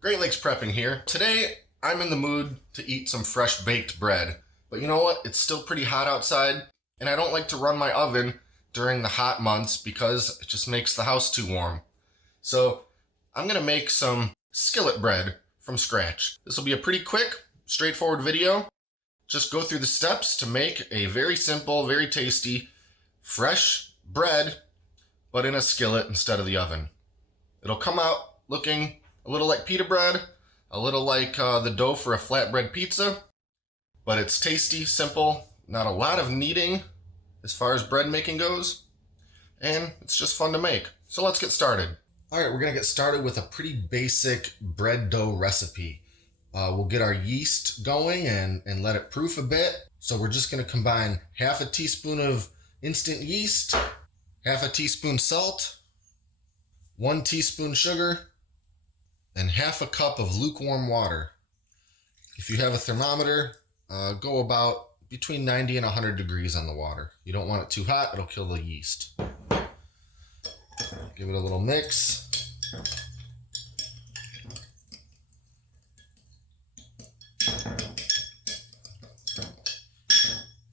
Great Lakes Prepping here. Today, I'm in the mood to eat some fresh baked bread. But you know what? It's still pretty hot outside, and I don't like to run my oven during the hot months because it just makes the house too warm. So I'm gonna make some skillet bread from scratch. This will be a pretty quick, straightforward video. Just go through the steps to make a very simple, very tasty, fresh bread, but in a skillet instead of the oven. It'll come out looking a little like pita bread, a little like the dough for a flatbread pizza, but it's tasty, simple, not a lot of kneading as far as bread making goes, and it's just fun to make. So let's get started. All right, we're gonna get started with a pretty basic bread dough recipe. We'll get our yeast going and let it proof a bit. So we're just gonna combine half a teaspoon of instant yeast, half a teaspoon salt, 1 teaspoon sugar, and half a cup of lukewarm water. If you have a thermometer, go about between 90 and 100 degrees on the water. You don't want it too hot, it'll kill the yeast. Give it a little mix.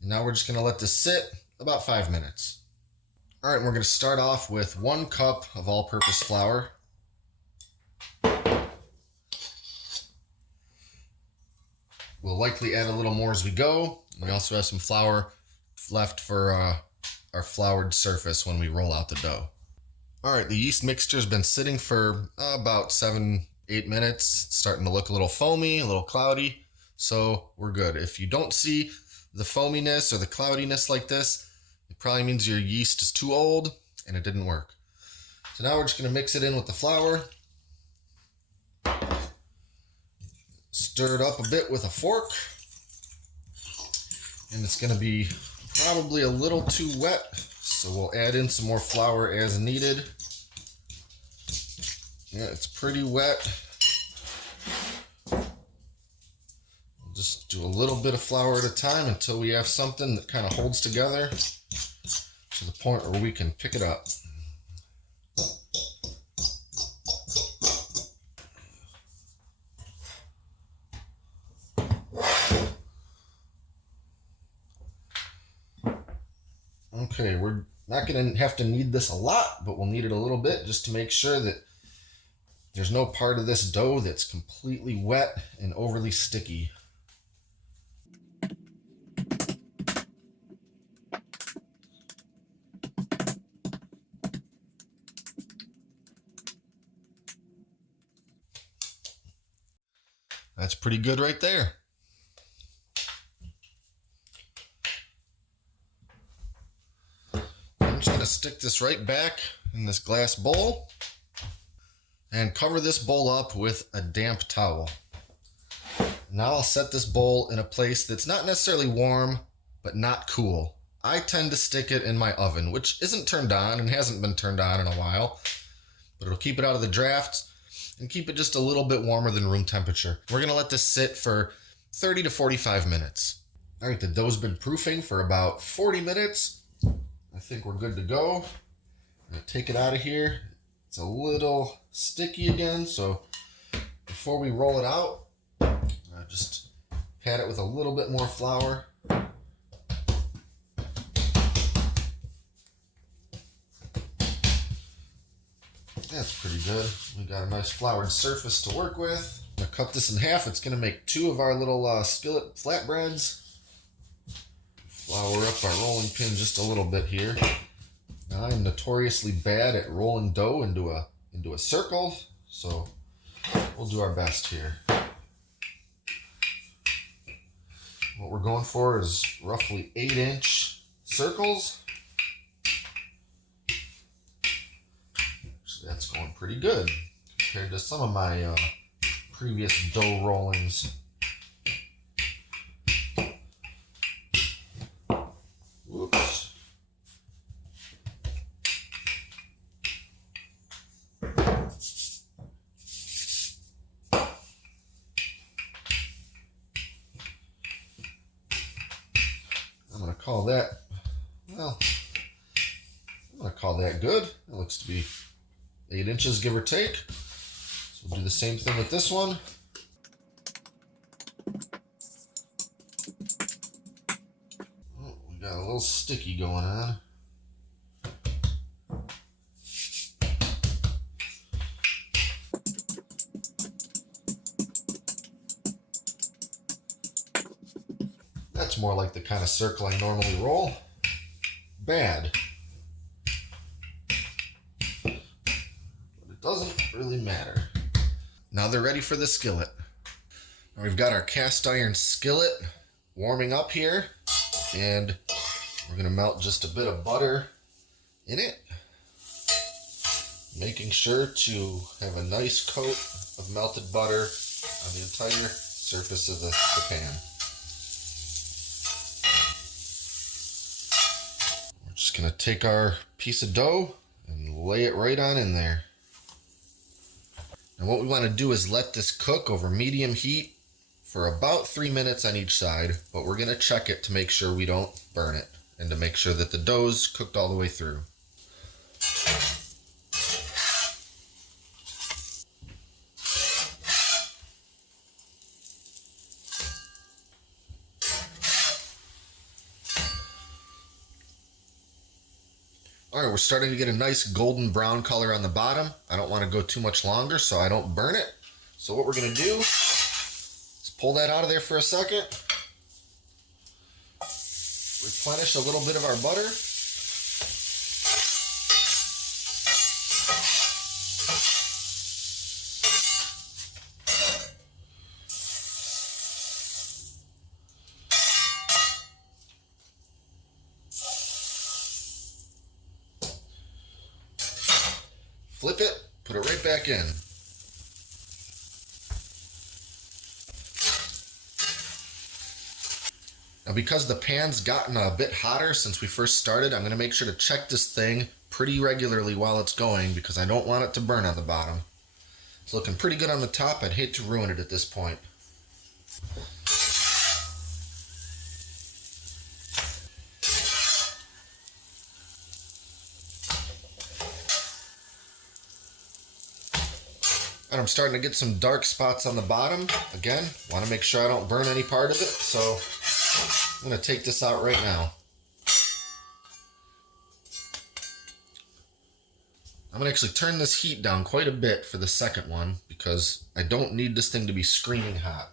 Now we're just gonna let this sit about 5 minutes. All right, we're gonna start off with 1 cup of all-purpose flour. We'll likely add a little more as we go. We also have some flour left for our floured surface when we roll out the dough. All right, the yeast mixture's been sitting for about 7-8 minutes. It's starting to look a little foamy, a little cloudy, so we're good. If you don't see the foaminess or the cloudiness like this, it probably means your yeast is too old and it didn't work. So now we're just gonna mix it in with the flour. Stir it up a bit with a fork, and it's going to be probably a little too wet, so we'll add in some more flour as needed. Yeah, it's pretty wet. We'll just do a little bit of flour at a time until we have something that kind of holds together to the point where we can pick it up. Okay, we're not going to have to knead this a lot, but we'll knead it a little bit just to make sure that there's no part of this dough that's completely wet and overly sticky. That's pretty good right there. I'm just going to stick this right back in this glass bowl and cover this bowl up with a damp towel. Now I'll set this bowl in a place that's not necessarily warm, but not cool. I tend to stick it in my oven, which isn't turned on and hasn't been turned on in a while, but it'll keep it out of the drafts and keep it just a little bit warmer than room temperature. We're going to let this sit for 30 to 45 minutes. All right, the dough's been proofing for about 40 minutes. I think we're good to go. I'm gonna take it out of here. It's a little sticky again, so before we roll it out, just pat it with a little bit more flour. That's pretty good. We got a nice floured surface to work with. I'm gonna cut this in half. It's gonna make 2 of our little skillet flatbreads. Flour up our rolling pin just a little bit here. Now I'm notoriously bad at rolling dough into a circle, so we'll do our best here. What we're going for is roughly 8-inch circles. So that's going pretty good compared to some of my previous dough rollings. Whoops. I'm going to call that, well, I'm going to call that good. It looks to be 8 inches, give or take. So So do the same thing with this one. Oh, we got a little sticky going on. That's more like the kind of circle I normally roll. Bad. But it doesn't really matter. Now they're ready for the skillet. Now we've got our cast iron skillet warming up here, and we're going to melt just a bit of butter in it, making sure to have a nice coat of melted butter on the entire surface of the pan. We're just going to take our piece of dough and lay it right on in there. Now what we want to do is let this cook over medium heat for about 3 minutes on each side, but we're going to check it to make sure we don't burn it and to make sure that the dough's cooked all the way through. All right, we're starting to get a nice golden brown color on the bottom. I don't want to go too much longer so I don't burn it. So what we're going to do is pull that out of there for a second. Replenish a little bit of our butter. Flip it, put it right back in. Now because the pan's gotten a bit hotter since we first started, I'm going to make sure to check this thing pretty regularly while it's going because I don't want it to burn on the bottom. It's looking pretty good on the top. I'd hate to ruin it at this point. And I'm starting to get some dark spots on the bottom. Again, want to make sure I don't burn any part of it, so I'm going to take this out right now. I'm going to actually turn this heat down quite a bit for the second one because I don't need this thing to be screaming hot.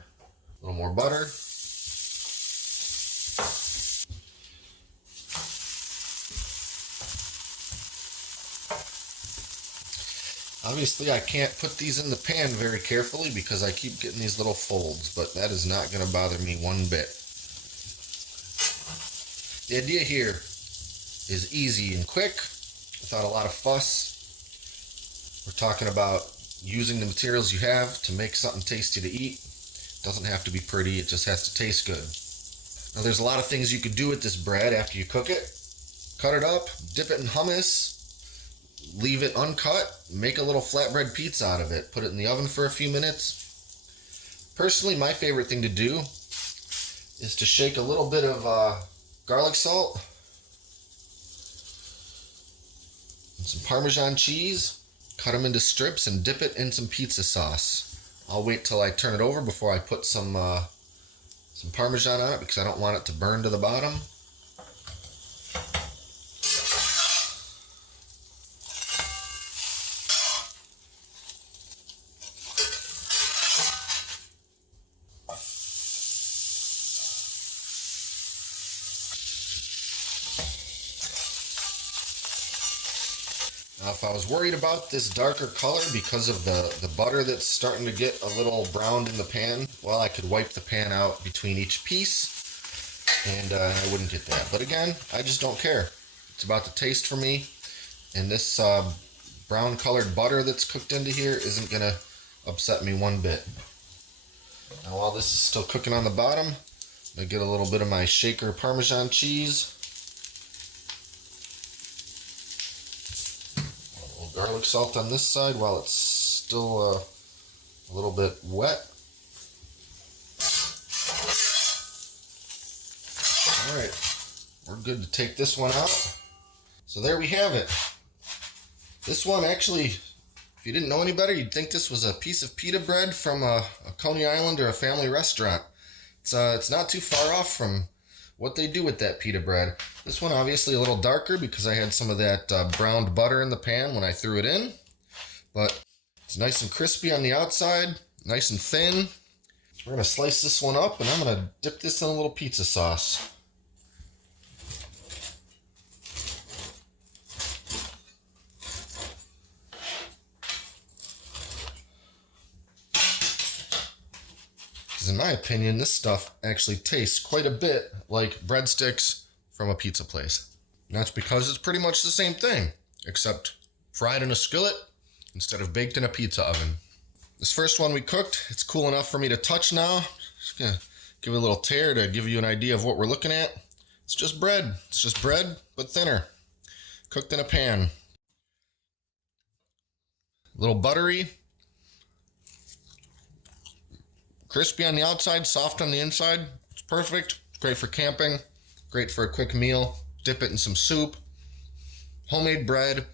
A little more butter. Obviously, I can't put these in the pan very carefully because I keep getting these little folds, but that is not going to bother me one bit. The idea here is easy and quick, without a lot of fuss. We're talking about using the materials you have to make something tasty to eat. It doesn't have to be pretty, it just has to taste good. Now there's a lot of things you could do with this bread after you cook it. Cut it up, dip it in hummus, leave it uncut, make a little flatbread pizza out of it, put it in the oven for a few minutes. Personally, my favorite thing to do is to shake a little bit of garlic salt and some Parmesan cheese, cut them into strips and dip it in some pizza sauce. I'll wait till I turn it over before I put some Parmesan on it because I don't want it to burn to the bottom. Now, if I was worried about this darker color because of the butter that's starting to get a little browned in the pan, well, I could wipe the pan out between each piece and I wouldn't get that. But again, I just don't care. It's about the taste for me, and this brown colored butter that's cooked into here isn't going to upset me one bit. Now, while this is still cooking on the bottom, I'm going to get a little bit of my shaker Parmesan cheese. Garlic salt on this side while it's still a little bit wet. Alright, we're good to take this one out. So there we have it. This one actually If you didn't know any better, you'd think this was a piece of pita bread from a Coney Island or a family restaurant. It's not too far off from what they do with that pita bread. This one obviously a little darker because I had some of that browned butter in the pan when I threw it in. But it's nice and crispy on the outside, nice and thin. We're going to slice this one up and I'm going to dip this in a little pizza sauce. Because in my opinion, this stuff actually tastes quite a bit like breadsticks from a pizza place. And that's because it's pretty much the same thing, except fried in a skillet instead of baked in a pizza oven. This first one we cooked, it's cool enough for me to touch now. Just gonna give it a little tear to give you an idea of what we're looking at. It's just bread. It's just bread, but thinner. Cooked in a pan. A little buttery. Crispy on the outside, soft on the inside. It's perfect. Great for camping. Great for a quick meal. Dip it in some soup. Homemade bread.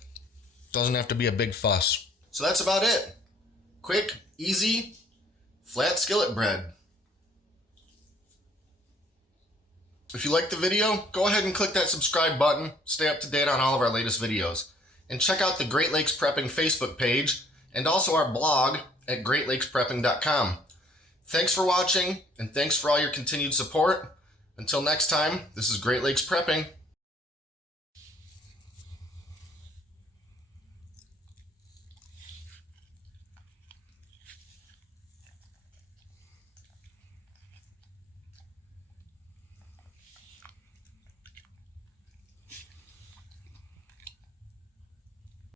Doesn't have to be a big fuss. So that's about it. Quick, easy, flat skillet bread. If you liked the video, go ahead and click that subscribe button. Stay up to date on all of our latest videos. And check out the Great Lakes Prepping Facebook page and also our blog at greatlakesprepping.com. Thanks for watching and thanks for all your continued support. Until next time, this is Great Lakes Prepping.